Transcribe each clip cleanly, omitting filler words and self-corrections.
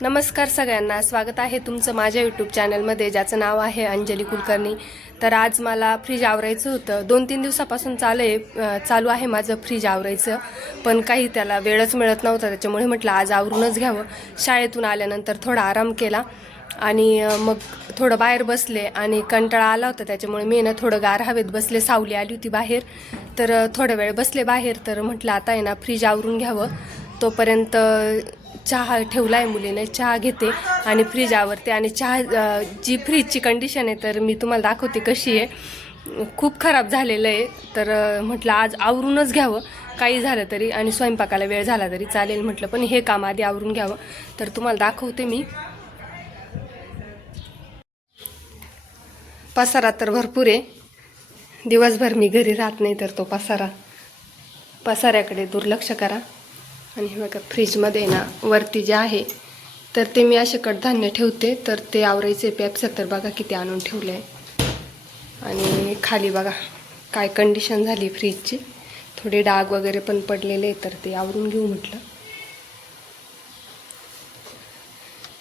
नमस्कार सगळ्यांना, स्वागत आहे तुमचं माझ्या यूट्यूब चॅनलमध्ये ज्याचं नाव आहे अंजली कुलकर्णी। तर आज मला फ्रीज आवरायचं होतं। 2-3 दिवसापासून चालू आहे माझं फ्रीज आवरायचं, पण काही त्याला वेळच मिळत नव्हता। त्याच्यामुळे म्हटलं आज आवरूनच घ्यावं। शाळेतून आल्यानंतर थोडा आराम केला आणि मग थोडं बाहेर बसले आणि कंटाळा आला होता। त्याच्यामुळे मी ना थोडं गार हवेत बसले, सावली आली होती बाहेर, तर थोडा वेळ बसले बाहेर। तर म्हटलं आता आहे ना फ्रीज आवरून घ्यावं। तोपर्यंत चहा ठेवला आहे मुलीने, चहा घेते आणि फ्रीज आवरते। आणि चहा जी फ्रीजची कंडिशन आहे तर मी तुम्हाला दाखवते कशी आहे। खूप खराब झालेलं आहे, तर म्हटलं आज आवरूनच घ्यावं काही झालं तरी, आणि स्वयंपाकाला वेळ झाला तरी चालेल म्हटलं, पण हे काम आधी आवरून घ्यावं। तर तुम्हाला दाखवते मी। पसारा तर भरपूर आहे, दिवसभर मी घरी राहत नाही तर तो पसाऱ्याकडे दुर्लक्ष करा। आणि हे बघा फ्रीजमध्ये ना वरती जे आहे तर ते मी असे कडधान्य ठेवते, तर ते आवरायचे पेप्स तर बघा किती आणून ठेवले आहे। आणि खाली बघा काय कंडिशन झाली फ्रीजची, थोडे डाग वगैरे पण पडलेले, तर ते आवरून घेऊ म्हटलं।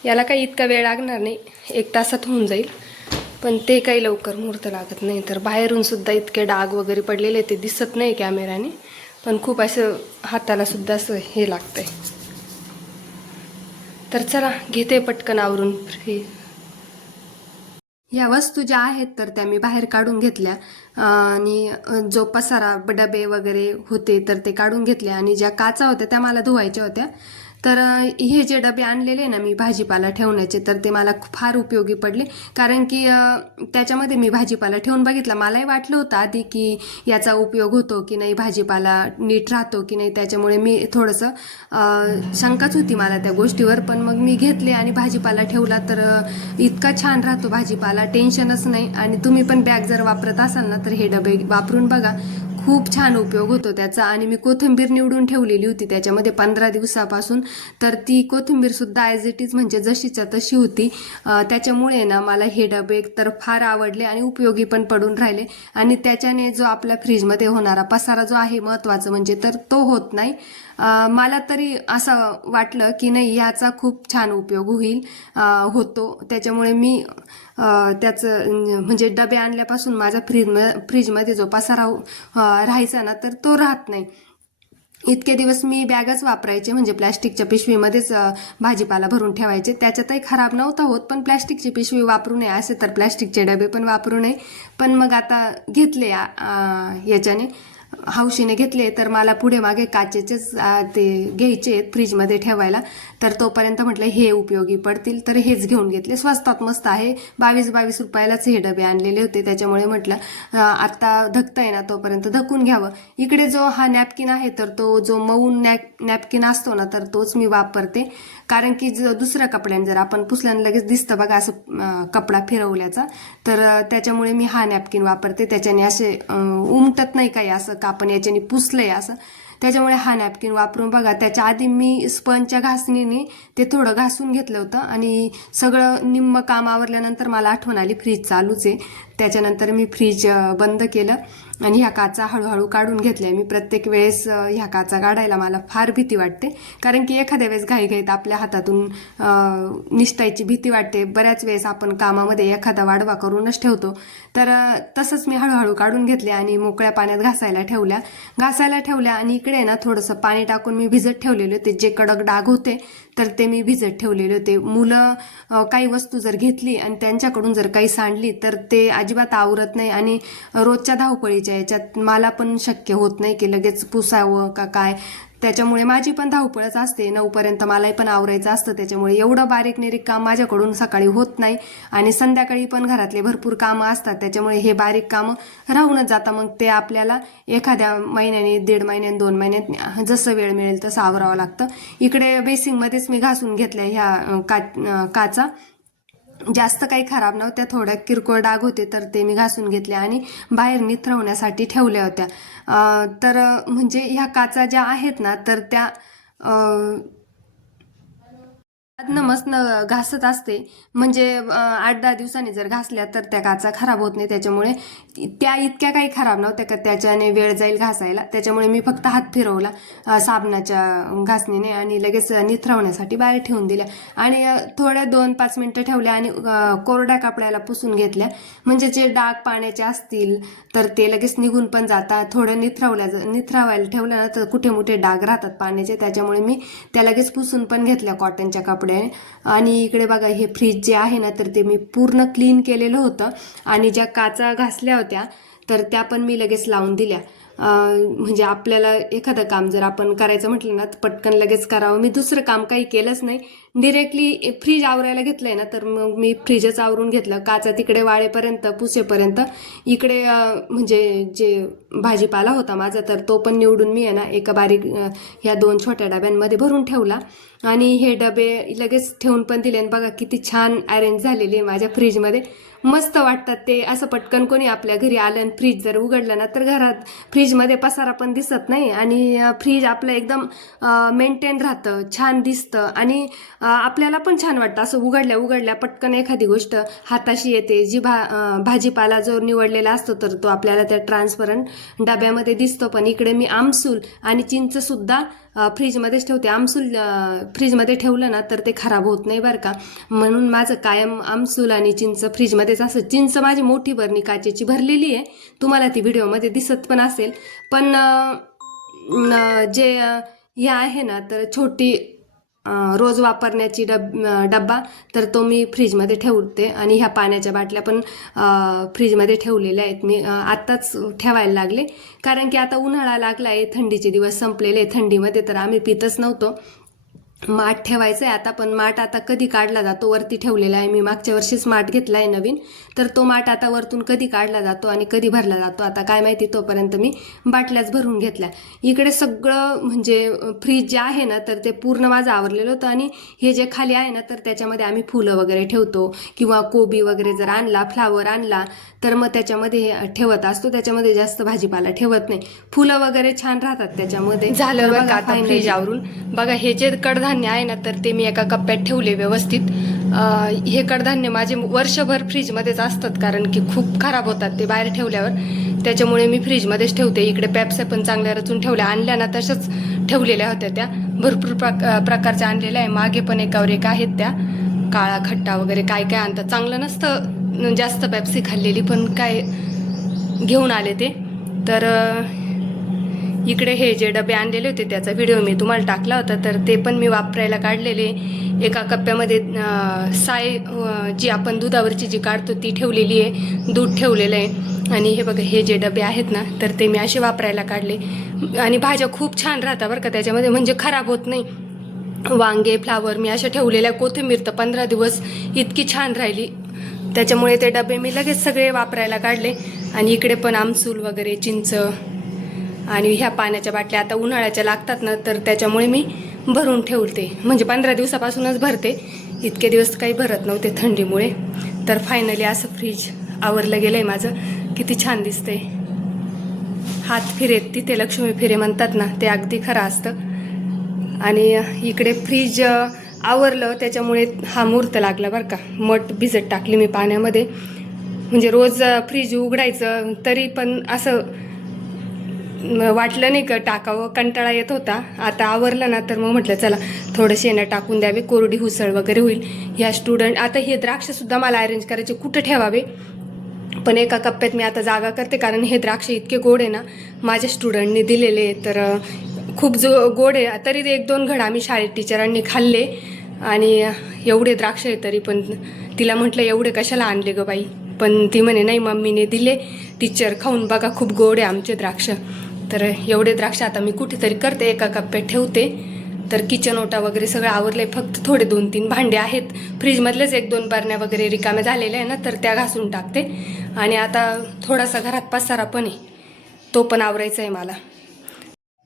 याला काही इतका वेळ लागणार नाही, 1 तासात होऊन जाईल, पण ते काही लवकर मुहूर्त लागत नाही। तर बाहेरून सुद्धा इतके डाग वगैरे पडलेले, ते दिसत नाही कॅमेऱ्याने, पण खूप असं हाताला सुद्धा असं हे लागतंय। तर चला घेते पटकन आवरून फ्री। या वस्तू ज्या आहेत तर त्या मी बाहेर काढून घेतल्या, आणि जो पसारा डबे वगैरे होते तर ते काढून घेतले, आणि ज्या काचा होत्या त्या मला धुवायच्या होत्या। तर हे जे डबे आणलेले ना मी भाजीपाला ठेवण्याचे, तर ते मला फार उपयोगी पडले, कारण की त्याच्यामध्ये मी भाजीपाला ठेवून बघितला। मलाही वाटलं होतं आधी की याचा उपयोग होतो की नाही, भाजीपाला नीट राहतो की नाही, त्याच्यामुळे मी थोडंसं शंकाच होती मला त्या गोष्टीवर। पण मग मी घेतले आणि भाजीपाला ठेवला, तर इतका छान राहतो भाजीपाला, टेन्शनच नाही। आणि तुम्ही पण बॅग जर वापरत असाल ना तर हे डबे वापरून बघा, खूप छान उपयोग होतो त्याचा। आणि मी कोथिंबीर निवडून ठेवलेली होती त्याच्यामध्ये 15 दिवसापासून, तर ती कोथिंबीर सुद्धा ॲज इट इज म्हणजे जशीच्या तशी होती। त्याच्यामुळे ना मला हे डबे तर फार आवडले आणि उपयोगी पण पडून राहिले। आणि त्याच्याने जो आपल्या फ्रीजमध्ये होणारा पसारा जो आहे महत्त्वाचं म्हणजे, तर तो होत नाही। मला तरी असं वाटलं की नाही याचा खूप छान उपयोग होतो। त्याच्यामुळे मी त्याचं म्हणजे डबे आणल्यापासून माझा फ्रीजमध्ये जो पसारा राहायचा ना तर तो राहत नाही। इतके दिवस मी बॅगच वापरायचे, म्हणजे प्लॅस्टिकच्या पिशवीमध्येच भाजीपाला भरून ठेवायचे, त्याच्यातही खराब नव्हता होत। पण प्लॅस्टिकची पिशवी वापरू नये असे तर प्लॅस्टिकचे डबे पण वापरू नये। पण मग आता घेतले याच्याने हौशीने घेतले, तर मला पुढे मागे काचेचेच ते घ्यायचे आहेत फ्रीजमध्ये ठेवायला, तर तोपर्यंत म्हटलं हे उपयोगी पडतील, तर हेच घेऊन घेतले। स्वस्तात मस्त आहे, 22-22 रुपयालाच हे डबे आणलेले होते। त्याच्यामुळे म्हटलं आता धकतंय ना तोपर्यंत धकून घ्यावं। इकडे जो हा नॅपकिन आहे तर तो जो मऊ नॅपकिन असतो ना तर तोच मी वापरते, कारण की दुसऱ्या कपड्याने जर आपण पुसल्याने लगेच दिसतं बघा असं कपडा फिरवल्याचा, तर त्याच्यामुळे मी हा नॅपकिन वापरते। त्याच्याने असे उमटत नाही काही असं का आपण याच्याने पुसलंय असं, त्याच्यामुळे हा नॅपकिन वापरून बघा। त्याच्या आधी मी स्पंजच्या घासणीने ते थोडं घासून घेतलं होतं, आणि सगळं निम्म काम आवरल्यानंतर मला आठवण आली फ्रीज चालूच आहे। त्याच्यानंतर मी फ्रीज बंद केलं आणि ह्या काचा हळूहळू काढून घेतल्या। मी प्रत्येक वेळेस ह्या काचा काढायला मला फार भीती वाटते, कारण की एखाद्या वेळेस घाईघाईत आपल्या हातातून निसटायची भीती वाटते। बऱ्याच वेळेस आपण कामामध्ये एखादा वाढवा करूनच ठेवतो, तर तसंच मी हळूहळू काढून घेतले आणि मोकळ्या पाण्यात घासायला ठेवल्या। आणि इकडे ना थोडंसं पाणी टाकून मी भिजत ठेवलेले होते, जे कडक डाग होते तर ते मी भिजत ठेवलेले होते। मुलं काही वस्तू जर घेतली आणि त्यांच्याकडून जर काही सांडली तर ते अजिबात आवरत नाही, आणि रोजच्या धावपळीच्या याच्यात मला पण शक्य होत नाही की लगेच पुसावं का काय, त्याच्यामुळे माझी पण धावपळच असते। 9 पर्यंत मलाही पण आवरायचं असतं, त्याच्यामुळे एवढं बारीक निरीक काम माझ्याकडून सकाळी होत नाही। आणि संध्याकाळी पण घरातले भरपूर कामं असतात, त्याच्यामुळे हे बारीक कामं राहूनच जातं। मग ते आपल्याला एखाद्या महिन्याने, 1.5 महिन्याने, 2 महिन्यात जसं वेळ मिळेल तसं आवरावं लागतं। इकडे बेसिंगमध्येच मी घासून घेतल्या ह्या काचा, जास्त काही खराब नव्हत्या, थोड्या किरकोळ डाग होते तर ते मी घासून घेतले आणि बाहेर निथरवण्यासाठी ठेवल्या होत्या। तर म्हणजे ह्या काचा ज्या आहेत ना तर त्या न मस्त घासत असते, म्हणजे 8-10 दिवसांनी जर घासल्या तर त्या काचा खराब होत नाही. त्याच्यामुळे त्या इतक्या काही खराब नव्हत्या का त्याच्याने वेळ जाईल घासायला. त्याच्यामुळे मी फक्त हात फिरवला साबणाच्या घासणीने आणि लगेच निथरवण्यासाठी बाहेर ठेवून दिल्या आणि थोड्या 2-5 मिनिटं ठेवल्या आणि कोरड्या कपड्याला पुसून घेतल्या. म्हणजे जे डाग पाण्याचे असतील तर ते लगेच निघून पण जातात. थोडं निथरावायला ठेवलं ना तर कुठे मोठे डाग राहतात पाण्याचे, त्याच्यामुळे मी त्या लगेच पुसून पण घेतल्या कॉटनच्या कपड्याने. आणि इकडे बघा हे फ्रीज जे आहे ना तर ते मी पूर्ण क्लीन केलेलं होतं आणि ज्या काचा घासल्या होत्या तर त्या पण मी लगेच लावून दिल्या. म्हणजे आपल्याला एखादं काम जर आपण करायचं म्हटलं ना तर पटकन लगेच करावं. मी दुसरं काम काही केलंच नाही, डिरेक्टली फ्रीज आवरायला घेतलंय ना तर मग मी फ्रीजच आवरून घेतलं. काचा तिकडे वाळेपर्यंत पुसेपर्यंत इकडे म्हणजे जे भाजीपाला होता माझा तर तो पण निवडून मी आहे ना एका बारीक ह्या 2 छोट्या डब्यांमध्ये भरून ठेवला आणि हे डबे लगेच ठेवून पण दिले. आणि बघा किती छान अरेंज झालेले माझ्या फ्रीजमध्ये, मस्त वाटतात ते. असं पटकन कोणी आपल्या घरी आलं आणि फ्रीज जर उघडलं ना तर घरात फ्रीजमध्ये पसारा पण दिसत नाही आणि फ्रीज आपलं एकदम मेंटेन राहतं, छान दिसतं आणि आपल्याला पण छान वाटतं. असं उघडल्या पटकन एखादी गोष्ट हाताशी येते. जी भाजीपाला जो निवडलेला असतो तर तो आपल्याला त्या ट्रान्सपरंट डब्यामध्ये दिसतो. पण इकडे मी आमसूल आणि चिंच सुद्धा फ्रीजमध्येच ठेवते. आमसूल फ्रीजमध्ये ठेवलं ना तर ते खराब होत नाही बरं का, म्हणून माझं कायम आमसूल आणि चिंच फ्रीजमध्येच असं. चिंच माझी मोठी बरणी काचेची भरलेली आहे, तुम्हाला ती व्हिडिओमध्ये दिसत पण असेल. पण जे हे आहे ना तर छोटी रोज वापरण्याची डब्बा तर तो मी फ्रीजमध्ये ठेवते आणि ह्या पाण्याच्या बाटल्या पण फ्रीजमध्ये ठेवलेल्या आहेत. मी आत्ताच ठेवायला लागले कारण की आता उन्हाळा लागला आहे, थंडीचे दिवस संपलेले. थंडीमध्ये तर आम्ही पितच नव्हतो. माठ ठेवायचं आहे आता, पण माठ आता कधी काढला जातो वरती ठेवलेला आहे मी. मागच्या वर्षीच माठ घेतला आहे नवीन, तर तो माठ आता वरतून कधी काढला जातो आणि कधी भरला जातो आता काय माहिती. तोपर्यंत मी बाटल्याच भरून घेतल्या. इकडे सगळं म्हणजे फ्रीज जे आहे ना तर ते पूर्ण माझं आवरलेलं होतं आणि हे जे खाली आहे ना तर त्याच्यामध्ये आम्ही फुलं वगैरे ठेवतो किंवा कोबी वगैरे जर आणला, फ्लावर आणला तर मग त्याच्यामध्ये ठेवत असतो. त्याच्यामध्ये जास्त भाजीपाला ठेवत नाही. फुलं वगैरे छान राहतात त्याच्यामध्ये. झालं बघा आता फ्रीज आवरून. बघा हे जे कडधान्य आहे ना तर ते मी एका कप्प्यात ठेवले व्यवस्थित. हे कडधान्य माझे वर्षभर फ्रीजमध्येच असतात कारण की खूप खराब होतात ते बाहेर ठेवल्यावर, त्याच्यामुळे मी फ्रीजमध्येच ठेवते. इकडे पेप्स्या पण चांगल्या रचून ठेवल्या, आणल्या ना तशाच ठेवलेल्या होत्या त्या. भरपूर प्रकारच्या आणलेल्या आहे. मागे पण एकावर एक आहेत त्या. काळा खट्टा वगैरे काय काय आणतात. चांगलं नसतं जास्त पेप्सी खाल्लेली, पण काय घेऊन आले ते. तर इकडे हे जे डबे आणलेले होते त्याचा व्हिडिओ मी तुम्हाला टाकला होता, तर ते पण मी वापरायला काढलेले. एका कप्प्यामध्ये साय जी आपण दुधावरची जी काढतो ती ठेवलेली आहे, दूध ठेवलेलं आहे. आणि हे बघा हे जे डबे आहेत ना तर ते मी असे वापरायला काढले. आणि भाज्या खूप छान राहतात बरं का त्याच्यामध्ये, म्हणजे खराब होत नाही. वांगे, फ्लावर मी अशा ठेवलेल्या. कोथिंबीर तर 15 दिवस इतकी छान राहिली, त्याच्यामुळे ते डबे मी लगेच सगळे वापरायला काढले. आणि इकडे पण आमसूल वगैरे, चिंच आणि ह्या पाण्याच्या बाटल्या आता उन्हाळ्याच्या लागतात ना तर त्याच्यामुळे मी भरून ठेवते. म्हणजे 15 दिवसापासूनच भरते, इतके दिवस काही भरत नव्हते थंडीमुळे. तर फायनली असं फ्रीज आवरलं गेलंय माझं. किती छान दिसतंय. हात फिरेत तिथे लक्ष्मी फिरे म्हणतात ना, ते अगदी खरं असतं. आणि इकडे फ्रीज आवरलं त्याच्यामुळे हा मुहूर्त लागला बरं का. मठ भिजत टाकली मी पाण्यामध्ये. म्हणजे रोज फ्रीज उघडायचं तरी पण असं वाटलं नाही का टाकावं, कंटाळा येत होता. आता आवरलं ना तर मग म्हटलं चला थोडं शेणं टाकून द्यावे, कोरडी हुसळ वगैरे होईल. ह्या स्टुडंट आता हे द्राक्षसुद्धा मला अरेंज करायचे कुठे ठेवावे, पण एका कप्प्यात मी आता जागा करते कारण हे द्राक्ष इतके गोड आहे ना, माझ्या स्टुडंटनी दिलेले. तर खूप गोड आहे. तरी 1-2 घड आम्ही शाळेत टीचरांनी खाल्ले आणि एवढे द्राक्ष आहे तरी पण तिला म्हटलं एवढे कशाला आणले ग बाई, पण ती म्हणे नाही मम्मीने दिले, टीचर खाऊन बघा खूप गोड आहे आमचे द्राक्ष. तर एवढे द्राक्ष आता मी कुठेतरी करते, एका कप्प्यात ठेवते. तर किचन ओटा वगैरे सगळं आवरलंय, फक्त थोडे 2-3 भांडे आहेत. फ्रीजमधलेच 1-2 बरण्या वगैरे रिकाम्या झालेल्या आहे ना तर त्या घासून टाकते. आणि आता थोडासा घरात पसारा पण आहे, तो पण आवरायचा आहे मला.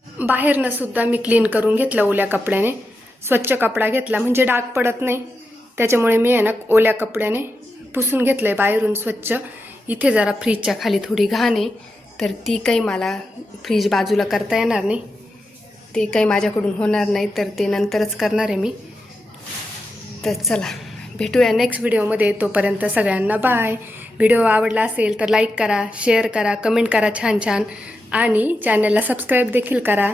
बाहेरनं सुद्धा मी क्लीन करून घेतलं ओल्या कपड्याने. स्वच्छ कपडा घेतला म्हणजे डाग पडत नाही, त्याच्यामुळे मी आहे ना ओल्या कपड्याने पुसून घेतलंय बाहेरून स्वच्छ. इथे जरा फ्रीजच्या खाली थोडी घाण आहे, तर ती काही मला फ्रीज बाजूला करता येणार नाही, ते काही माझ्याकडून होणार नाही, तर ते नंतरच करणार आहे मी. तर चला भेटूया नेक्स्ट व्हिडिओमध्ये. तोपर्यंत सगळ्यांना बाय. व्हिडिओ आवडला असेल तर लाईक करा, शेअर करा, कमेंट करा छान छान आणि चॅनलला सबस्क्राईब देखील करा.